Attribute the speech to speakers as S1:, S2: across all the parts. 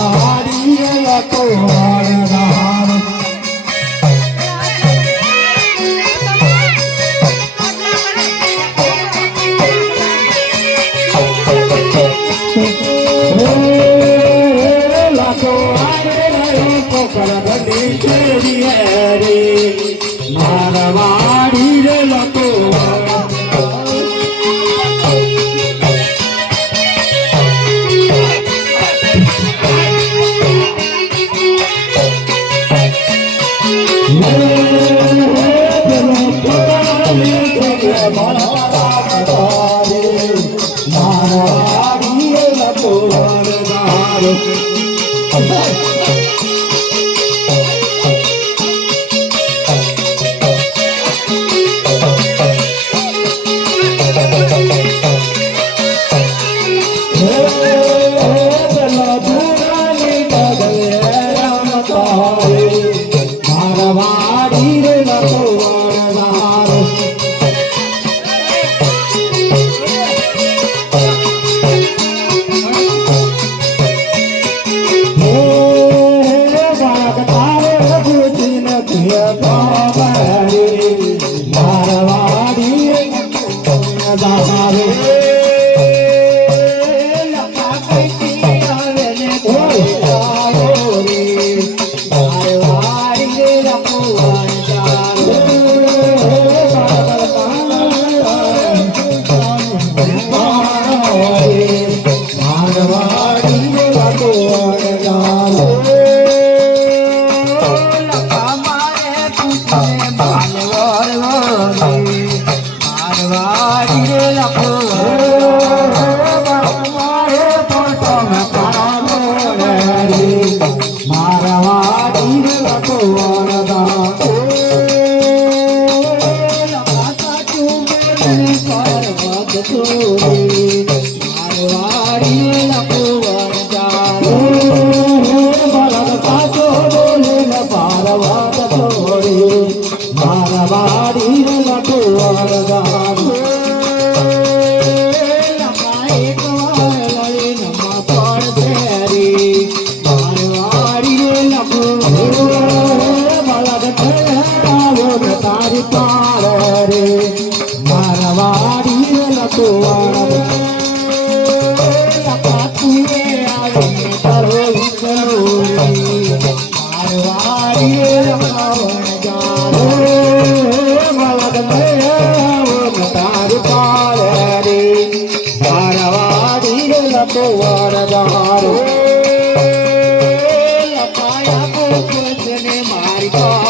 S1: હાડીએ કોવાળ રામ લાખો આડે રહ્યો કોકળ ભંડી છેડી રે Hey, hey, hey. பாடரே மரவாடி
S2: பாட்டுவே ಮಾರಿಕಾ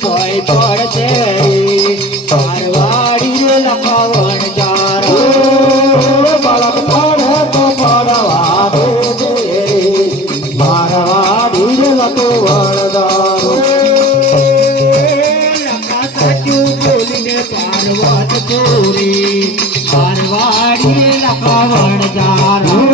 S2: કોઈ પડશે. મારવાડી રે લખાવણ જારો
S1: બાળક પડે તો પડવાનો મારવાડી રે લખવણ દારો.
S2: પાર્વત પૂરી મારવાડી લખાવણ જારો